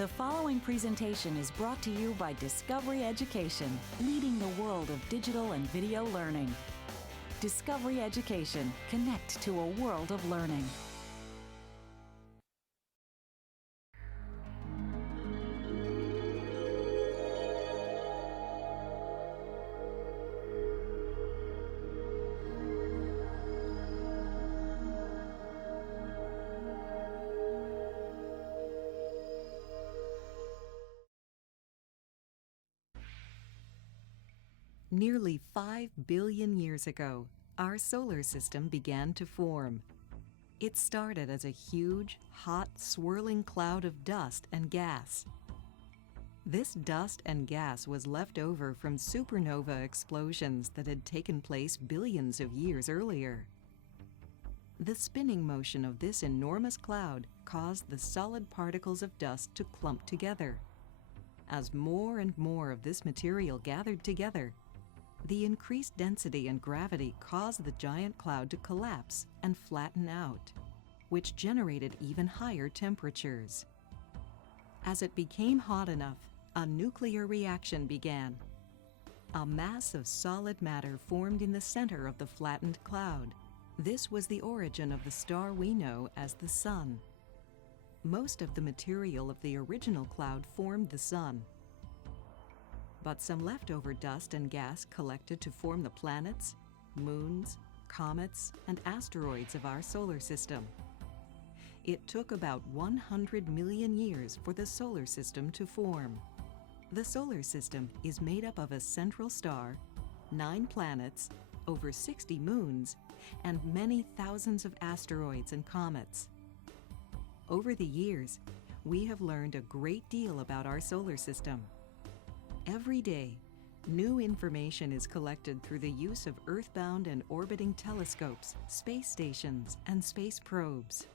The following presentation is brought to you by Discovery Education, leading the world of digital and video learning. Discovery Education, connect to a world of learning. Nearly 5 billion years ago, our solar system began to form. It started as a huge, hot, swirling cloud of dust and gas. This dust and gas was left over from supernova explosions that had taken place billions of years earlier. The spinning motion of this enormous cloud caused the solid particles of dust to clump together. As more and more of this material gathered together, the increased density and gravity caused the giant cloud to collapse and flatten out, which generated even higher temperatures. As it became hot enough, a nuclear reaction began. A mass of solid matter formed in the center of the flattened cloud. This was the origin of the star we know as the Sun. Most of the material of the original cloud formed the Sun, but some leftover dust and gas collected to form the planets, moons, comets, and asteroids of our solar system. It took about 100 million years for the solar system to form. The solar system is made up of a central star, 9 planets, over 60 moons, and many thousands of asteroids and comets. Over the years, we have learned a great deal about our solar system. Every day, new information is collected through the use of earthbound and orbiting telescopes, space stations, and space probes.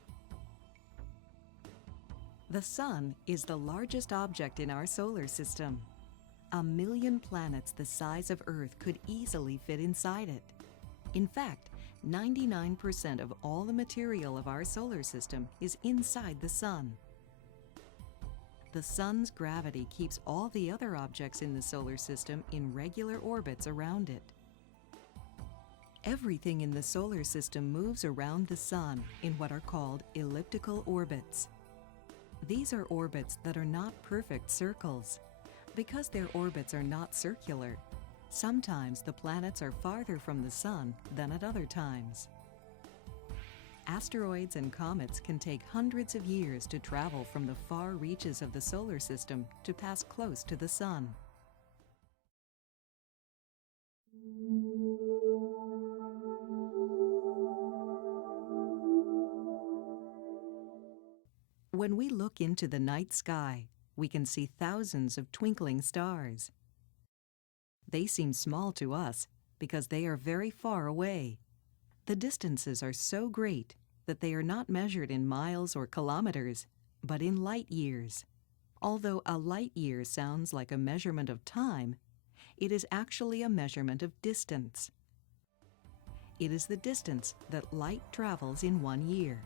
The Sun is the largest object in our solar system. 1 million planets the size of Earth could easily fit inside it. In fact, 99% of all the material of our solar system is inside the Sun. The Sun's gravity keeps all the other objects in the solar system in regular orbits around it. Everything in the solar system moves around the Sun in what are called elliptical orbits. These are orbits that are not perfect circles. Because their orbits are not circular, sometimes the planets are farther from the Sun than at other times. Asteroids and comets can take hundreds of years to travel from the far reaches of the solar system to pass close to the Sun. When we look into the night sky, we can see thousands of twinkling stars. They seem small to us because they are very far away. The distances are so great that they are not measured in miles or kilometers, but in light years. Although a light year sounds like a measurement of time, it is actually a measurement of distance. It is the distance that light travels in 1 year.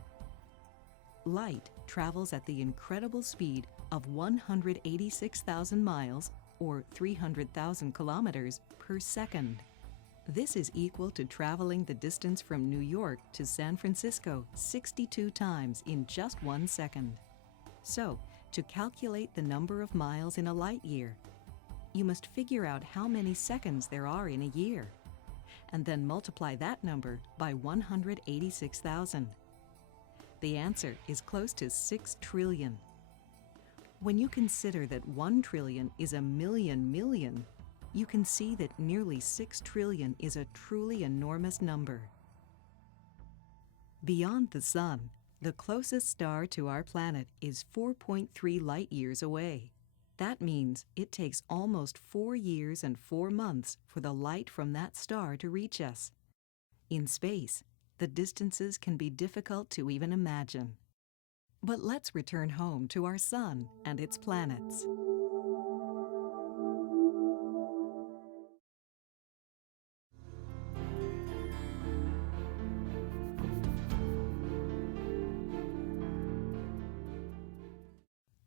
Light travels at the incredible speed of 186,000 miles, or 300,000 kilometers, per second. This is equal to traveling the distance from New York to San Francisco 62 times in just 1 second. So, to calculate the number of miles in a light year, you must figure out how many seconds there are in a year, and then multiply that number by 186,000. The answer is close to 6 trillion. When you consider that 1 trillion is a million, you can see that nearly 6 trillion is a truly enormous number. Beyond the Sun, the closest star to our planet is 4.3 light years away. That means it takes almost 4 years and 4 months for the light from that star to reach us. In space, the distances can be difficult to even imagine. But let's return home to our Sun and its planets.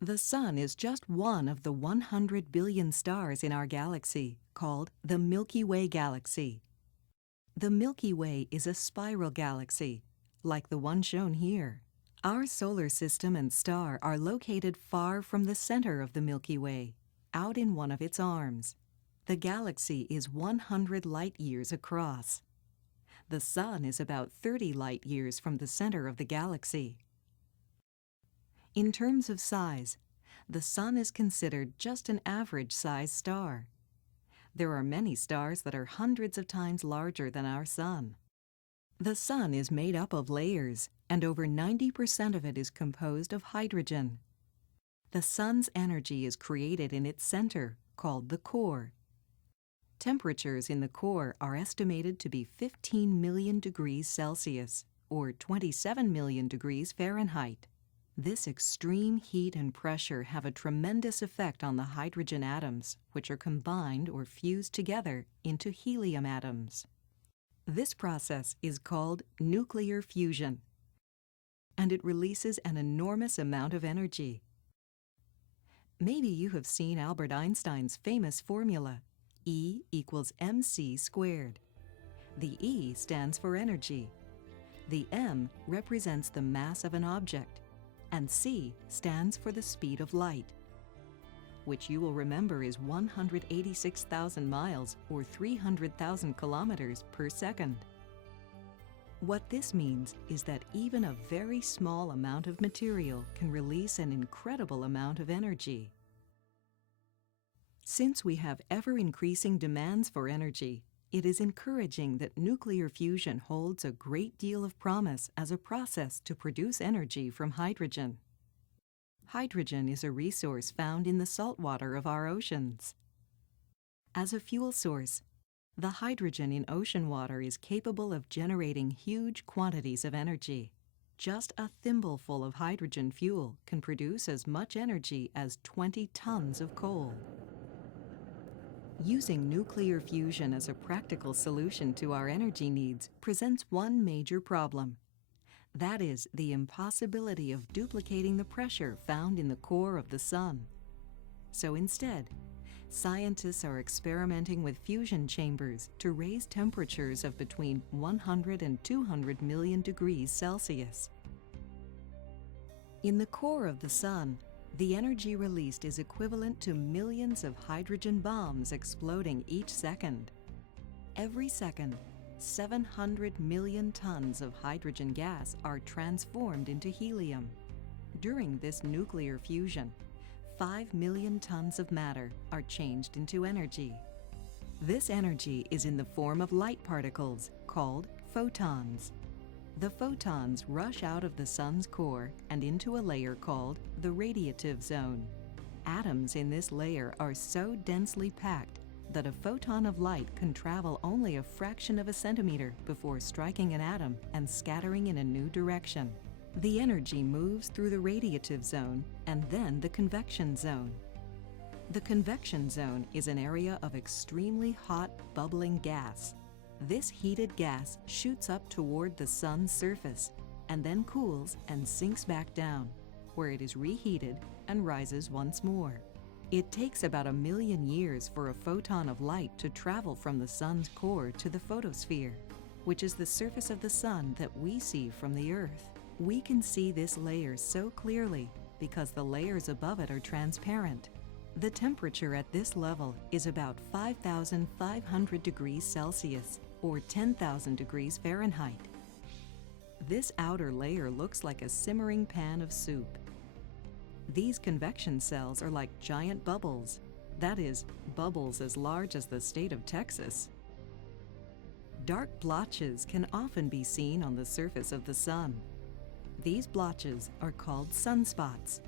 The Sun is just one of the 100 billion stars in our galaxy, called the Milky Way galaxy. The Milky Way is a spiral galaxy, like the one shown here. Our solar system and star are located far from the center of the Milky Way, out in one of its arms. The galaxy is 100 light-years across. The Sun is about 30 light-years from the center of the galaxy. In terms of size, the Sun is considered just an average-sized star. There are many stars that are hundreds of times larger than our Sun. The Sun is made up of layers, and over 90% of it is composed of hydrogen. The Sun's energy is created in its center, called the core. Temperatures in the core are estimated to be 15 million degrees Celsius, or 27 million degrees Fahrenheit. This extreme heat and pressure have a tremendous effect on the hydrogen atoms, which are combined or fused together into helium atoms. This process is called nuclear fusion, and it releases an enormous amount of energy. Maybe you have seen Albert Einstein's famous formula, E equals mc squared. The E stands for energy. The m represents the mass of an object, and c stands for the speed of light, which you will remember is 186,000 miles or 300,000 kilometers per second. What this means is that even a very small amount of material can release an incredible amount of energy. Since we have ever-increasing demands for energy, it is encouraging that nuclear fusion holds a great deal of promise as a process to produce energy from hydrogen. Hydrogen is a resource found in the saltwater of our oceans. As a fuel source, the hydrogen in ocean water is capable of generating huge quantities of energy. Just a thimbleful of hydrogen fuel can produce as much energy as 20 tons of coal. Using nuclear fusion as a practical solution to our energy needs presents one major problem. That is the impossibility of duplicating the pressure found in the core of the Sun. So instead, scientists are experimenting with fusion chambers to raise temperatures of between 100 and 200 million degrees Celsius. In the core of the Sun, the energy released is equivalent to millions of hydrogen bombs exploding each second. Every second, 700 million tons of hydrogen gas are transformed into helium. During this nuclear fusion, 5 million tons of matter are changed into energy. This energy is in the form of light particles called photons. The photons rush out of the Sun's core and into a layer called the radiative zone. Atoms in this layer are so densely packed that a photon of light can travel only a fraction of a centimeter before striking an atom and scattering in a new direction. The energy moves through the radiative zone and then the convection zone. The convection zone is an area of extremely hot, bubbling gas. This heated gas shoots up toward the Sun's surface and then cools and sinks back down, where it is reheated and rises once more. It takes about 1 million years for a photon of light to travel from the Sun's core to the photosphere, which is the surface of the Sun that we see from the Earth. We can see this layer so clearly because the layers above it are transparent. The temperature at this level is about 5,500 degrees Celsius, or 10,000 degrees Fahrenheit. This outer layer looks like a simmering pan of soup. These convection cells are like giant bubbles, that is, bubbles as large as the state of Texas. Dark blotches can often be seen on the surface of the Sun. These blotches are called sunspots.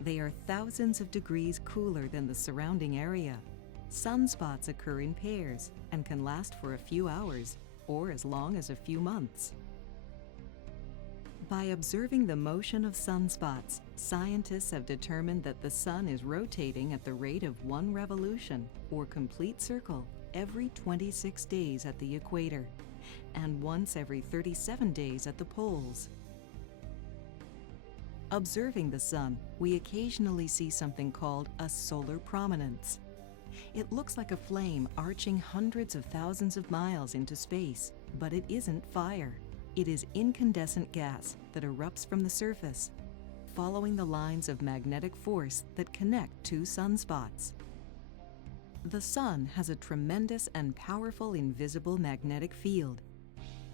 They are thousands of degrees cooler than the surrounding area. Sunspots occur in pairs and can last for a few hours or as long as a few months. By observing the motion of sunspots, scientists have determined that the Sun is rotating at the rate of 1 revolution or complete circle every 26 days at the equator and once every 37 days at the poles. Observing the sun, we occasionally see something called a solar prominence. It looks like a flame arching hundreds of thousands of miles into space, but it isn't fire. It is incandescent gas that erupts from the surface, following the lines of magnetic force that connect two sunspots. The sun has a tremendous and powerful invisible magnetic field.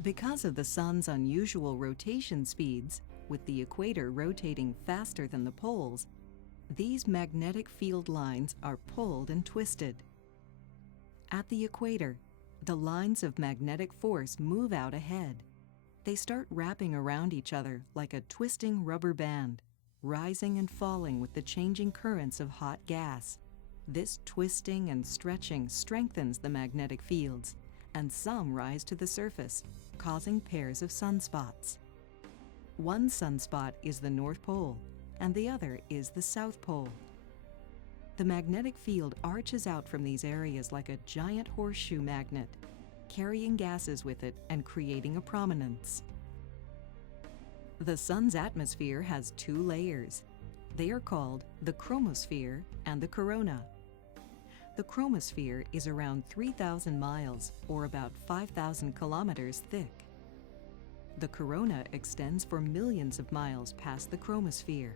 Because of the sun's unusual rotation speeds, with the equator rotating faster than the poles, these magnetic field lines are pulled and twisted. At the equator, the lines of magnetic force move out ahead. They start wrapping around each other like a twisting rubber band, rising and falling with the changing currents of hot gas. This twisting and stretching strengthens the magnetic fields, and some rise to the surface, causing pairs of sunspots. One sunspot is the North Pole, and the other is the South Pole. The magnetic field arches out from these areas like a giant horseshoe magnet, carrying gases with it and creating a prominence. The sun's atmosphere has two layers. They are called the chromosphere and the corona. The chromosphere is around 3,000 miles, or about 5,000 kilometers thick. The corona extends for millions of miles past the chromosphere.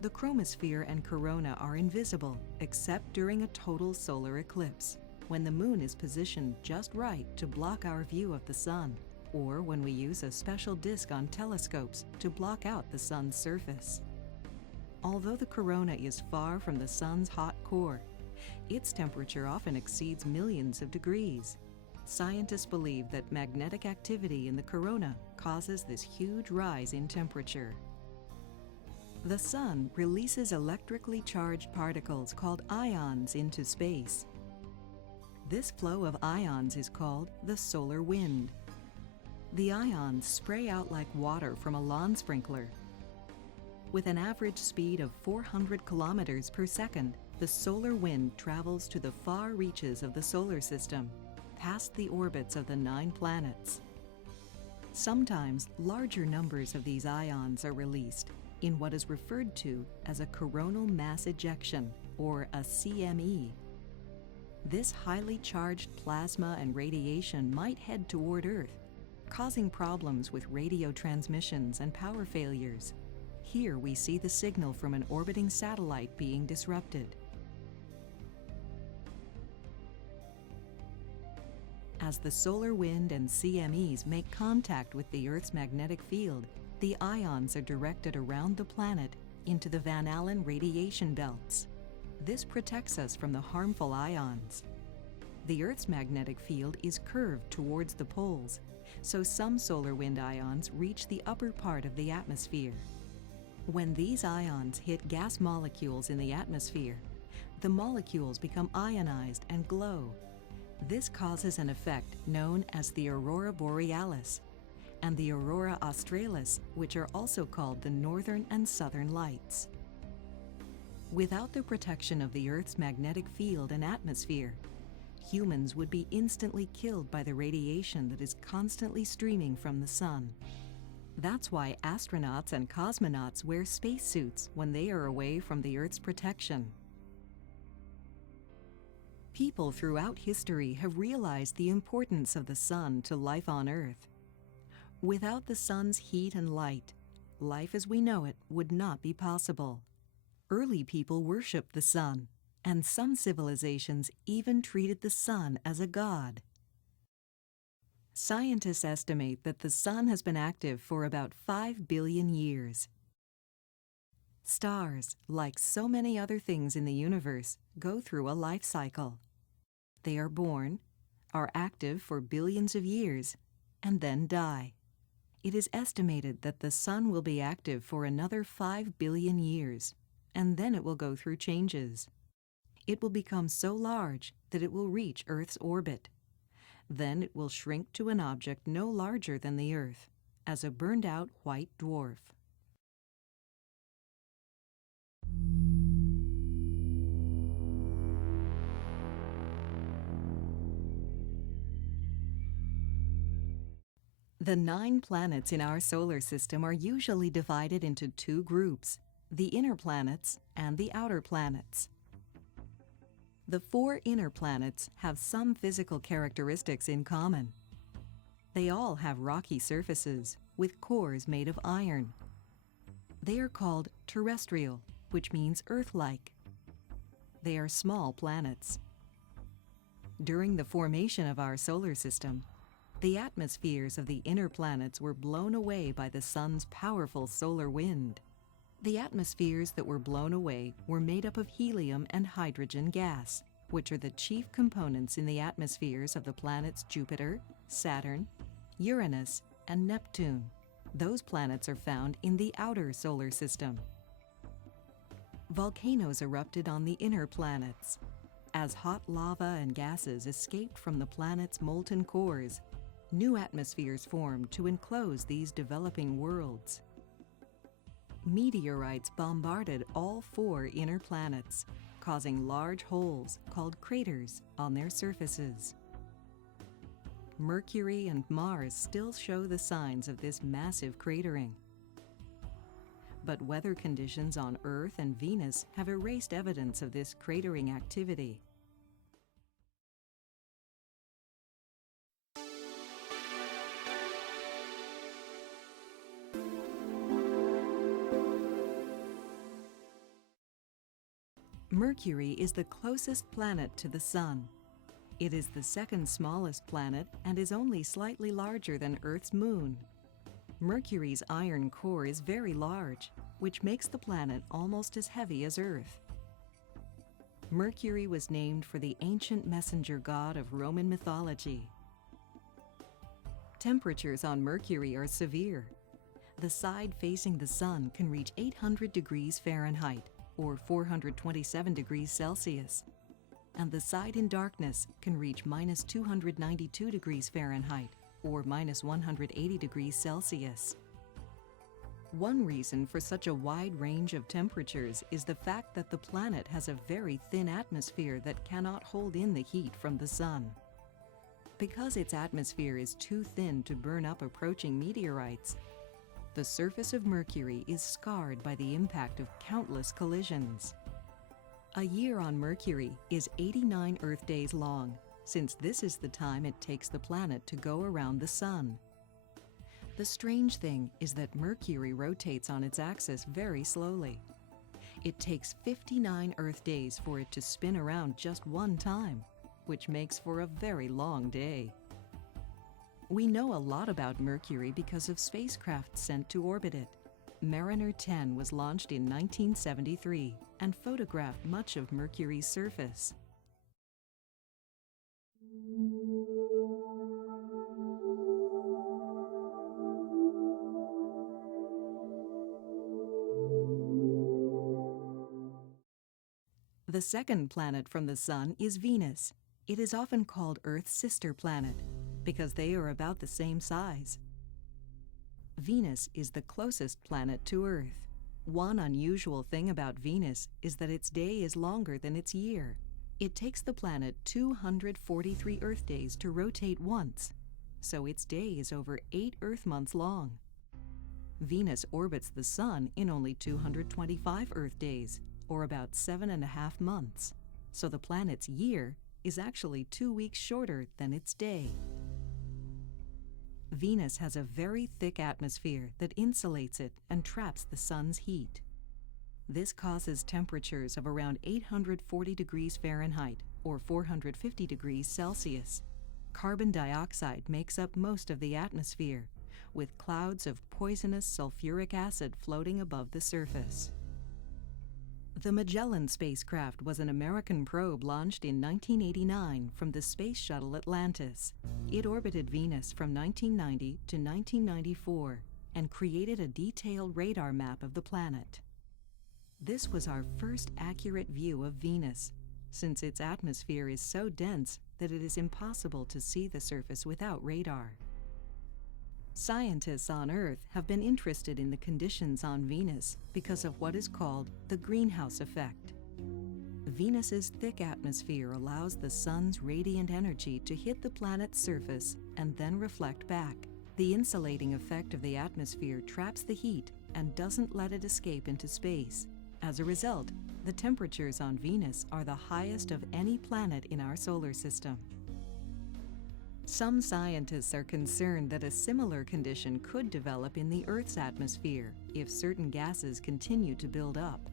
The chromosphere and corona are invisible, except during a total solar eclipse, when the moon is positioned just right to block our view of the sun, or when we use a special disk on telescopes to block out the sun's surface. Although the corona is far from the sun's hot core, its temperature often exceeds millions of degrees. Scientists believe that magnetic activity in the corona causes this huge rise in temperature. The sun releases electrically charged particles called ions into space. This flow of ions is called the solar wind. The ions spray out like water from a lawn sprinkler. With an average speed of 400 kilometers per second, the solar wind travels to the far reaches of the solar system, past the orbits of the 9 planets. Sometimes larger numbers of these ions are released in what is referred to as a coronal mass ejection, or a CME. This highly charged plasma and radiation might head toward Earth, causing problems with radio transmissions and power failures. Here we see the signal from an orbiting satellite being disrupted. As the solar wind and CMEs make contact with the Earth's magnetic field, the ions are directed around the planet into the Van Allen radiation belts. This protects us from the harmful ions. The Earth's magnetic field is curved towards the poles, so some solar wind ions reach the upper part of the atmosphere. When these ions hit gas molecules in the atmosphere, the molecules become ionized and glow. This causes an effect known as the aurora borealis and the aurora australis, which are also called the northern and southern lights. Without the protection of the Earth's magnetic field and atmosphere, humans would be instantly killed by the radiation that is constantly streaming from the sun. That's why astronauts and cosmonauts wear spacesuits when they are away from the Earth's protection. People throughout history have realized the importance of the sun to life on Earth. Without the sun's heat and light, life as we know it would not be possible. Early people worshipped the sun, and some civilizations even treated the sun as a god. Scientists estimate that the sun has been active for about 5 billion years. Stars, like so many other things in the universe, go through a life cycle. They are born, are active for billions of years, and then die. It is estimated that the sun will be active for another 5 billion years, and then it will go through changes. It will become so large that it will reach Earth's orbit. Then it will shrink to an object no larger than the Earth, as a burned-out white dwarf. The 9 planets in our solar system are usually divided into 2 groups, the inner planets and the outer planets. The 4 inner planets have some physical characteristics in common. They all have rocky surfaces with cores made of iron. They are called terrestrial, which means Earth-like. They are small planets. During the formation of our solar system, the atmospheres of the inner planets were blown away by the sun's powerful solar wind. The atmospheres that were blown away were made up of helium and hydrogen gas, which are the chief components in the atmospheres of the planets Jupiter, Saturn, Uranus, and Neptune. Those planets are found in the outer solar system. Volcanoes erupted on the inner planets. As hot lava and gases escaped from the planet's molten cores, new atmospheres formed to enclose these developing worlds. Meteorites bombarded all 4 inner planets, causing large holes called craters on their surfaces. Mercury and Mars still show the signs of this massive cratering. But weather conditions on Earth and Venus have erased evidence of this cratering activity. Mercury is the closest planet to the Sun. It is the second smallest planet and is only slightly larger than Earth's moon. Mercury's iron core is very large, which makes the planet almost as heavy as Earth. Mercury was named for the ancient messenger god of Roman mythology. Temperatures on Mercury are severe. The side facing the Sun can reach 800 degrees Fahrenheit, or 427 degrees Celsius, and the side in darkness can reach minus 292 degrees Fahrenheit, or minus 180 degrees Celsius. One reason for such a wide range of temperatures is the fact that the planet has a very thin atmosphere that cannot hold in the heat from the Sun. Because its atmosphere is too thin to burn up approaching meteorites, the surface of Mercury is scarred by the impact of countless collisions. A year on Mercury is 89 Earth days long, since this is the time it takes the planet to go around the Sun. The strange thing is that Mercury rotates on its axis very slowly. It takes 59 Earth days for it to spin around just one time, which makes for a very long day. We know a lot about Mercury because of spacecraft sent to orbit it. Mariner 10 was launched in 1973 and photographed much of Mercury's surface. The second planet from the Sun is Venus. It is often called Earth's sister planet, because they are about the same size. Venus is the closest planet to Earth. One unusual thing about Venus is that its day is longer than its year. It takes the planet 243 Earth days to rotate once, so its day is over 8 Earth months long. Venus orbits the Sun in only 225 Earth days, or about 7.5 months, so the planet's year is actually 2 weeks shorter than its day. Venus has a very thick atmosphere that insulates it and traps the Sun's heat. This causes temperatures of around 840 degrees Fahrenheit, or 450 degrees Celsius. Carbon dioxide makes up most of the atmosphere, with clouds of poisonous sulfuric acid floating above the surface. The Magellan spacecraft was an American probe launched in 1989 from the Space Shuttle Atlantis. It orbited Venus from 1990 to 1994 and created a detailed radar map of the planet. This was our first accurate view of Venus, since its atmosphere is so dense that it is impossible to see the surface without radar. Scientists on Earth have been interested in the conditions on Venus because of what is called the greenhouse effect. Venus's thick atmosphere allows the Sun's radiant energy to hit the planet's surface and then reflect back. The insulating effect of the atmosphere traps the heat and doesn't let it escape into space. As a result, the temperatures on Venus are the highest of any planet in our solar system. Some scientists are concerned that a similar condition could develop in the Earth's atmosphere if certain gases continue to build up.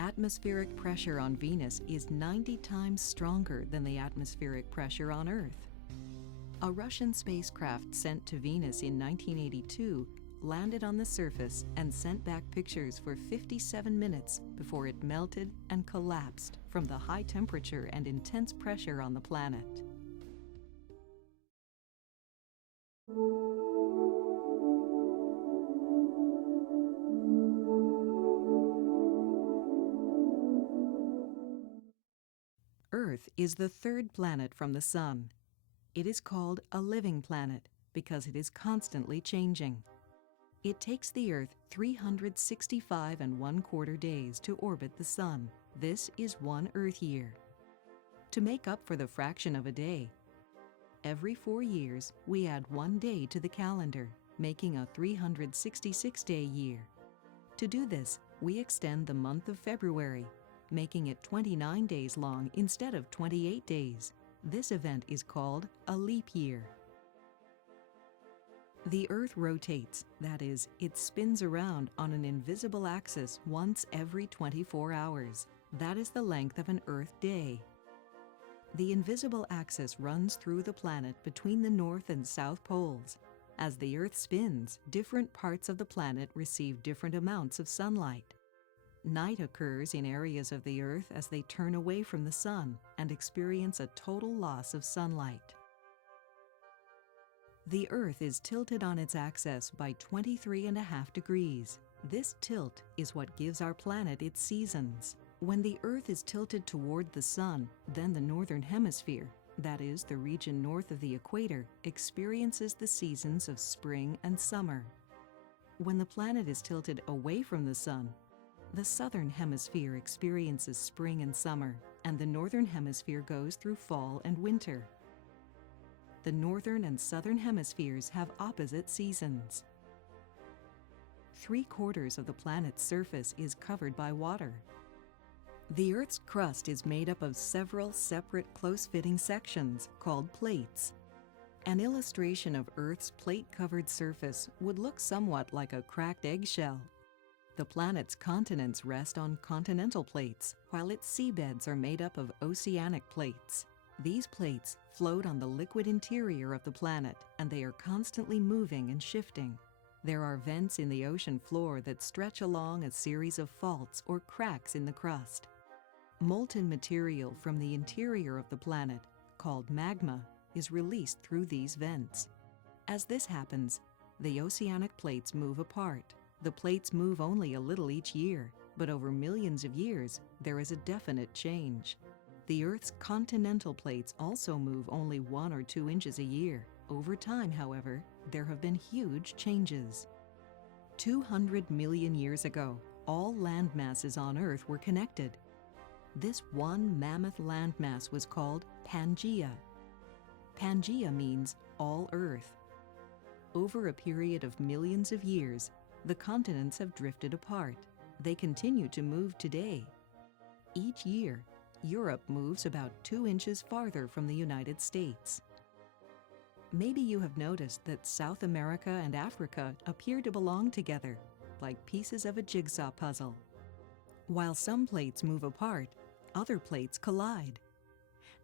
Atmospheric pressure on Venus is 90 times stronger than the atmospheric pressure on Earth. A Russian spacecraft sent to Venus in 1982 landed on the surface and sent back pictures for 57 minutes before it melted and collapsed from the high temperature and intense pressure on the planet. Earth is the third planet from the Sun. It is called a living planet because it is constantly changing. It takes the Earth 365 1/4 days to orbit the Sun. This is one Earth year. To make up for the fraction of a day, every 4 years we add 1 day to the calendar, making a 366-day year. To do this, we extend the month of February, making it 29 days long instead of 28 days. This event is called a leap year. The Earth rotates, that is, it spins around on an invisible axis once every 24 hours. That is the length of an Earth day. The invisible axis runs through the planet between the North and South poles. As the Earth spins, different parts of the planet receive different amounts of sunlight. Night occurs in areas of the Earth as they turn away from the Sun and experience a total loss of sunlight. The Earth is tilted on its axis by 23.5 degrees. This tilt is what gives our planet its seasons. When the Earth is tilted toward the Sun, then the Northern Hemisphere, that is, the region north of the equator, experiences the seasons of spring and summer. When the planet is tilted away from the Sun, the Southern Hemisphere experiences spring and summer, and the Northern Hemisphere goes through fall and winter. The Northern and Southern Hemispheres have opposite seasons. 3/4 of the planet's surface is covered by water. The Earth's crust is made up of several separate close-fitting sections called plates. An illustration of Earth's plate-covered surface would look somewhat like a cracked eggshell. The planet's continents rest on continental plates, while its seabeds are made up of oceanic plates. These plates float on the liquid interior of the planet, and they are constantly moving and shifting. There are vents in the ocean floor that stretch along a series of faults or cracks in the crust. Molten material from the interior of the planet, called magma, is released through these vents. As this happens, the oceanic plates move apart. The plates move only a little each year, but over millions of years, there is a definite change. The Earth's continental plates also move only 1 or 2 inches a year. Over time, however, there have been huge changes. 200 million years ago, all land masses on Earth were connected. This one mammoth landmass was called Pangaea. Pangaea means all Earth. Over a period of millions of years, the continents have drifted apart. They continue to move today. Each year, Europe moves about 2 inches farther from the United States. Maybe you have noticed that South America and Africa appear to belong together, like pieces of a jigsaw puzzle. While some plates move apart, other plates collide.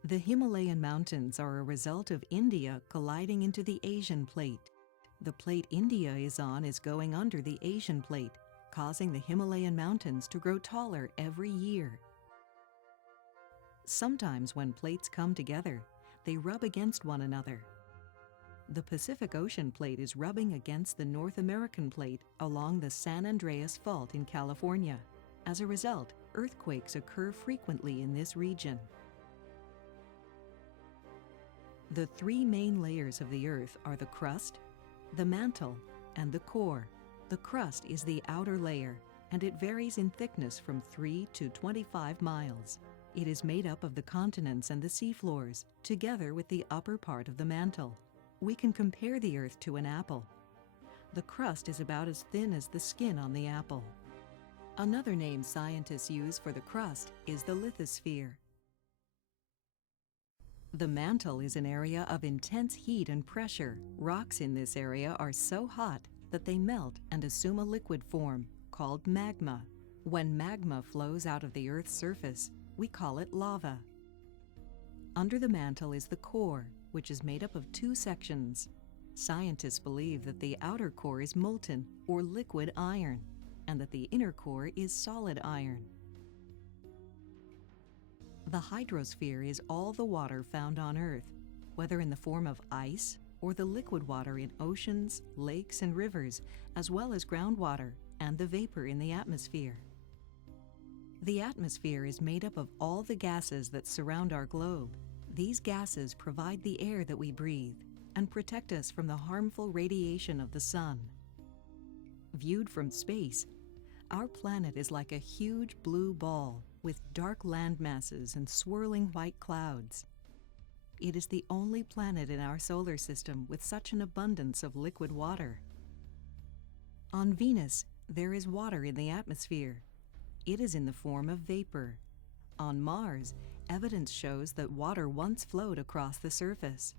The Himalayan mountains are a result of India colliding into the Asian plate. The plate India is on is going under the Asian plate, causing the Himalayan mountains to grow taller every year. Sometimes when plates come together, they rub against one another. The Pacific Ocean plate is rubbing against the North American plate along the San Andreas Fault in California. As a result, earthquakes occur frequently in this region. The 3 main layers of the Earth are the crust, the mantle, and the core. The crust is the outer layer, and it varies in thickness from 3 to 25 miles. It is made up of the continents and the seafloors, together with the upper part of the mantle. We can compare the Earth to an apple. The crust is about as thin as the skin on the apple. Another name scientists use for the crust is the lithosphere. The mantle is an area of intense heat and pressure. Rocks in this area are so hot that they melt and assume a liquid form called magma. When magma flows out of the Earth's surface, we call it lava. Under the mantle is the core, which is made up of two sections. Scientists believe that the outer core is molten or liquid iron, and that the inner core is solid iron. The hydrosphere is all the water found on Earth, whether in the form of ice or the liquid water in oceans, lakes, and rivers, as well as groundwater and the vapor in the atmosphere. The atmosphere is made up of all the gases that surround our globe. These gases provide the air that we breathe and protect us from the harmful radiation of the sun. Viewed from space, our planet is like a huge blue ball with dark land masses and swirling white clouds. It is the only planet in our solar system with such an abundance of liquid water. On Venus, there is water in the atmosphere. It is in the form of vapor. On Mars, evidence shows that water once flowed across the surface.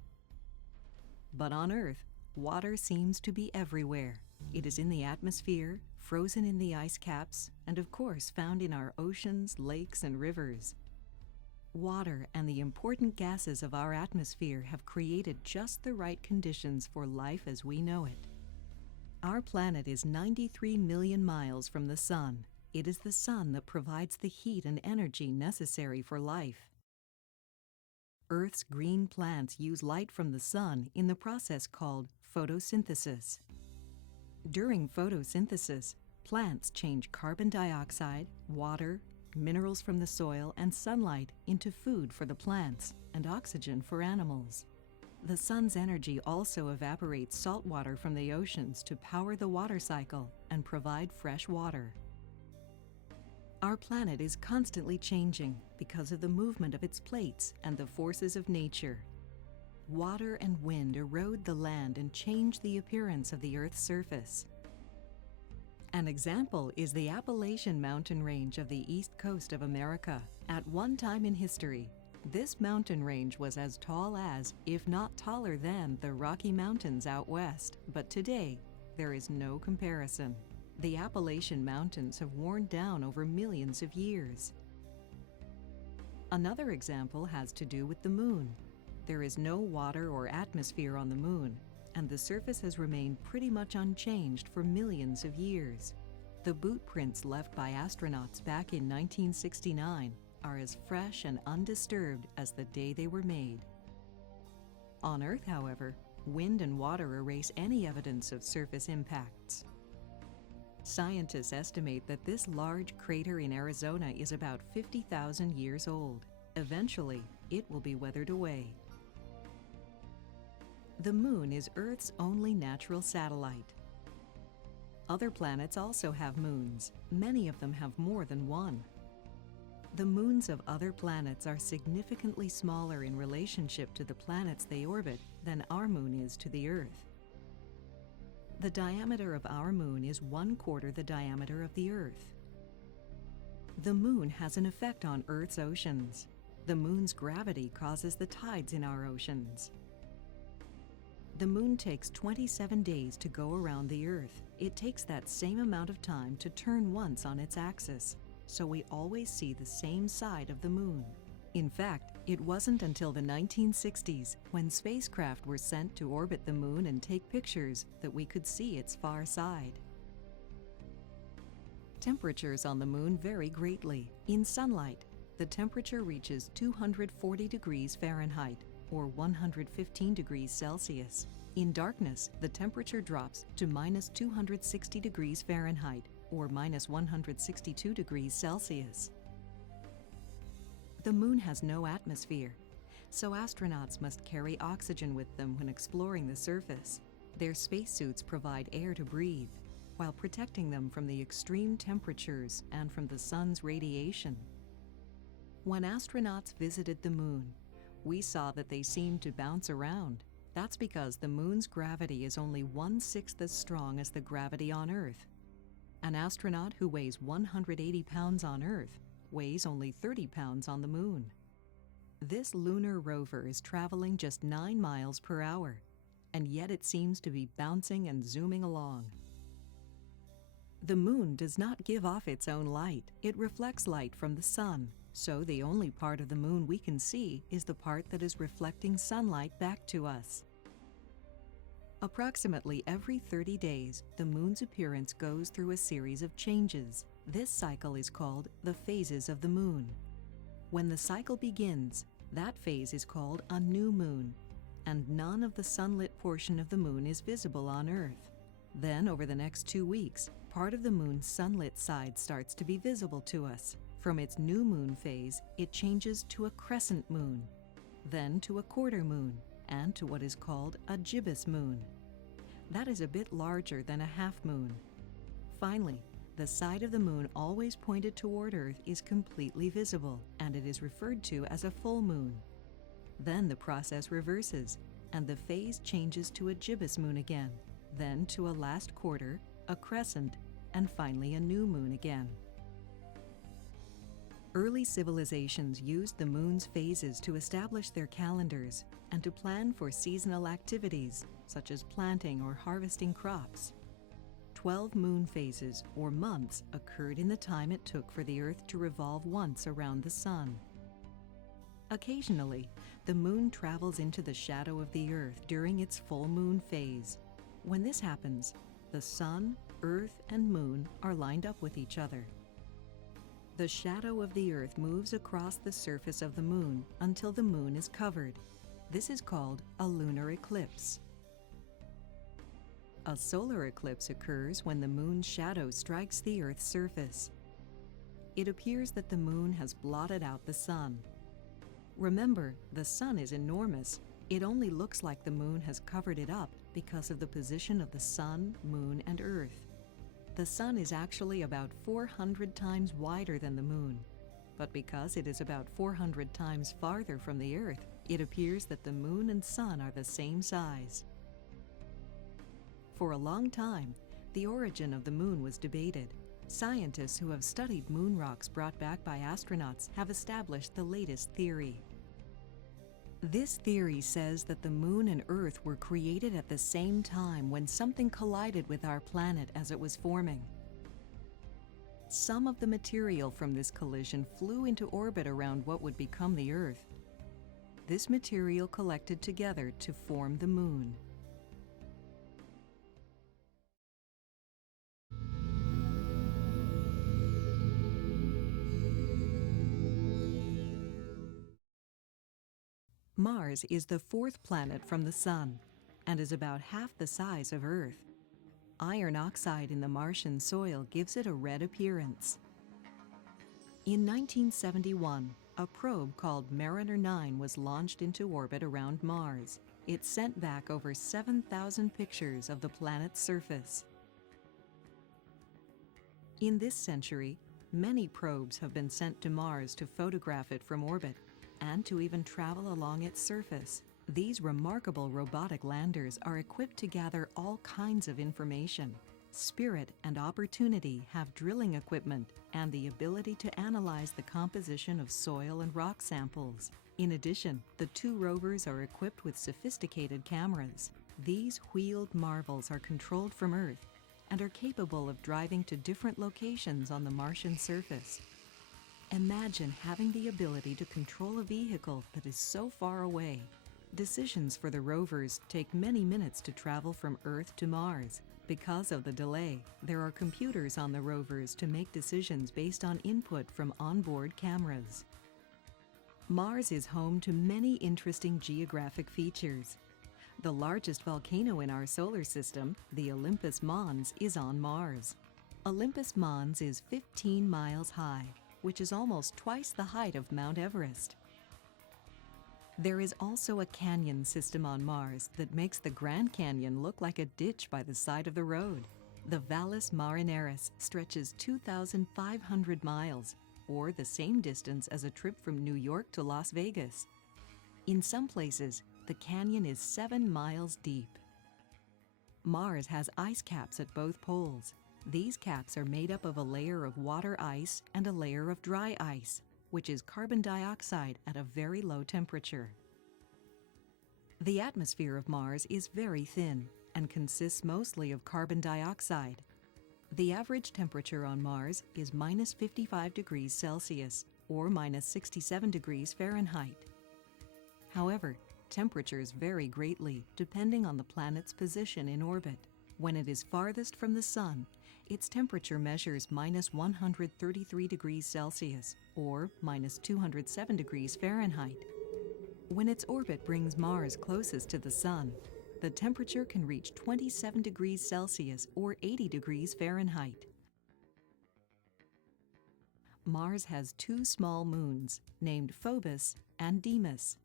But on Earth, water seems to be everywhere. It is in the atmosphere, frozen in the ice caps, and of course found in our oceans, lakes, and rivers. Water and the important gases of our atmosphere have created just the right conditions for life as we know it. Our planet is 93 million miles from the Sun. It is the Sun that provides the heat and energy necessary for life. Earth's green plants use light from the Sun in the process called photosynthesis. During photosynthesis, plants change carbon dioxide, water, minerals from the soil, and sunlight into food for the plants and oxygen for animals. The sun's energy also evaporates salt water from the oceans to power the water cycle and provide fresh water. Our planet is constantly changing because of the movement of its plates and the forces of nature. Water and wind erode the land and change the appearance of the Earth's surface. An example is the Appalachian mountain range of the east coast of America. At one time in history, this mountain range was as tall as, if not taller than, the Rocky Mountains out west, but today, there is no comparison. The Appalachian Mountains have worn down over millions of years. Another example has to do with the Moon. There is no water or atmosphere on the Moon, and the surface has remained pretty much unchanged for millions of years. The boot prints left by astronauts back in 1969 are as fresh and undisturbed as the day they were made. On Earth, however, wind and water erase any evidence of surface impacts. Scientists estimate that this large crater in Arizona is about 50,000 years old. Eventually, it will be weathered away. The Moon is Earth's only natural satellite. Other planets also have moons. Many of them have more than one. The moons of other planets are significantly smaller in relationship to the planets they orbit than our moon is to the Earth. The diameter of our moon is 1/4 the diameter of the Earth. The moon has an effect on Earth's oceans. The moon's gravity causes the tides in our oceans. The moon takes 27 days to go around the Earth. It takes that same amount of time to turn once on its axis, so we always see the same side of the moon. In fact, it wasn't until the 1960s, when spacecraft were sent to orbit the moon and take pictures, that we could see its far side. Temperatures on the moon vary greatly. In sunlight, the temperature reaches 240 degrees Fahrenheit, or 115 degrees Celsius. In darkness, the temperature drops to -260 degrees Fahrenheit, or -162 degrees Celsius. The moon has no atmosphere, so astronauts must carry oxygen with them when exploring the surface. Their spacesuits provide air to breathe, while protecting them from the extreme temperatures and from the sun's radiation. When astronauts visited the moon, we saw that they seemed to bounce around. That's because the moon's gravity is only 1/6 as strong as the gravity on Earth. An astronaut who weighs 180 pounds on Earth weighs only 30 pounds on the moon. This lunar rover is traveling just 9 miles per hour, and yet it seems to be bouncing and zooming along. The moon does not give off its own light. It reflects light from the sun, so the only part of the moon we can see is the part that is reflecting sunlight back to us. Approximately every 30 days, the moon's appearance goes through a series of changes. This cycle is called the phases of the moon. When the cycle begins, that phase is called a new moon, and none of the sunlit portion of the moon is visible on Earth. Then, over the next 2 weeks, part of the moon's sunlit side starts to be visible to us. From its new moon phase, it changes to a crescent moon, then to a quarter moon, and to what is called a gibbous moon. That is a bit larger than a half moon. Finally, the side of the moon always pointed toward Earth is completely visible, and it is referred to as a full moon. Then the process reverses, and the phase changes to a gibbous moon again, then to a last quarter, a crescent, and finally a new moon again. Early civilizations used the moon's phases to establish their calendars and to plan for seasonal activities, such as planting or harvesting crops. 12 moon phases, or months, occurred in the time it took for the Earth to revolve once around the Sun. Occasionally, the moon travels into the shadow of the Earth during its full moon phase. When this happens, the Sun, Earth, and Moon are lined up with each other. The shadow of the Earth moves across the surface of the Moon until the Moon is covered. This is called a lunar eclipse. A solar eclipse occurs when the Moon's shadow strikes the Earth's surface. It appears that the Moon has blotted out the Sun. Remember, the Sun is enormous. It only looks like the Moon has covered it up because of the position of the Sun, Moon, and Earth. The Sun is actually about 400 times wider than the Moon, but because it is about 400 times farther from the Earth, it appears that the Moon and Sun are the same size. For a long time, the origin of the Moon was debated. Scientists who have studied moon rocks brought back by astronauts have established the latest theory. This theory says that the Moon and Earth were created at the same time when something collided with our planet as it was forming. Some of the material from this collision flew into orbit around what would become the Earth. This material collected together to form the Moon. Mars is the 4th planet from the Sun and is about half the size of Earth. Iron oxide in the Martian soil gives it a red appearance. In 1971, a probe called Mariner 9 was launched into orbit around Mars. It sent back over 7,000 pictures of the planet's surface. In this century, many probes have been sent to Mars to photograph it from orbit and to even travel along its surface. These remarkable robotic landers are equipped to gather all kinds of information. Spirit and Opportunity have drilling equipment and the ability to analyze the composition of soil and rock samples. In addition, the 2 rovers are equipped with sophisticated cameras. These wheeled marvels are controlled from Earth and are capable of driving to different locations on the Martian surface. Imagine having the ability to control a vehicle that is so far away. Decisions for the rovers take many minutes to travel from Earth to Mars. Because of the delay, there are computers on the rovers to make decisions based on input from onboard cameras. Mars is home to many interesting geographic features. The largest volcano in our solar system, the Olympus Mons, is on Mars. Olympus Mons is 15 miles high, which is almost twice the height of Mount Everest. There is also a canyon system on Mars that makes the Grand Canyon look like a ditch by the side of the road. The Valles Marineris stretches 2,500 miles, or the same distance as a trip from New York to Las Vegas. In some places, The canyon is 7 miles deep. Mars has ice caps at both poles. These caps are made up of a layer of water ice and a layer of dry ice, which is carbon dioxide at a very low temperature. The atmosphere of Mars is very thin and consists mostly of carbon dioxide. The average temperature on Mars is minus 55 degrees Celsius or minus 67 degrees Fahrenheit. However, temperatures vary greatly depending on the planet's position in orbit. When it is farthest from the Sun, its temperature measures minus 133 degrees Celsius or minus 207 degrees Fahrenheit. When its orbit brings Mars closest to the Sun, the temperature can reach 27 degrees Celsius or 80 degrees Fahrenheit. Mars has 2 small moons named Phobos and Deimos.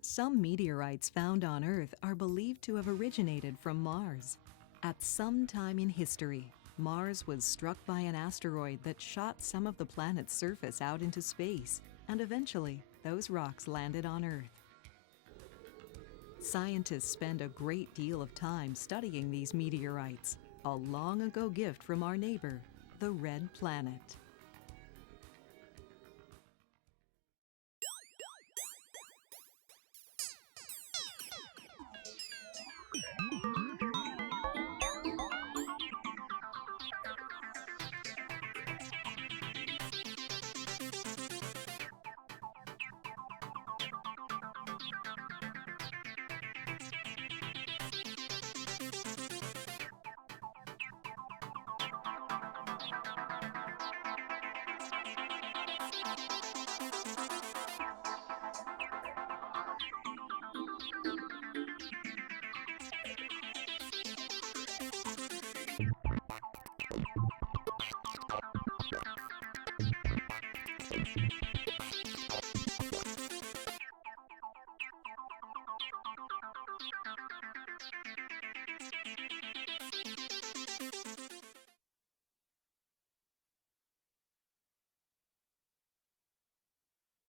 Some meteorites found on Earth are believed to have originated from Mars. At some time in history, Mars was struck by an asteroid that shot some of the planet's surface out into space, and eventually, those rocks landed on Earth. Scientists spend a great deal of time studying these meteorites, a long ago gift from our neighbor, the red planet.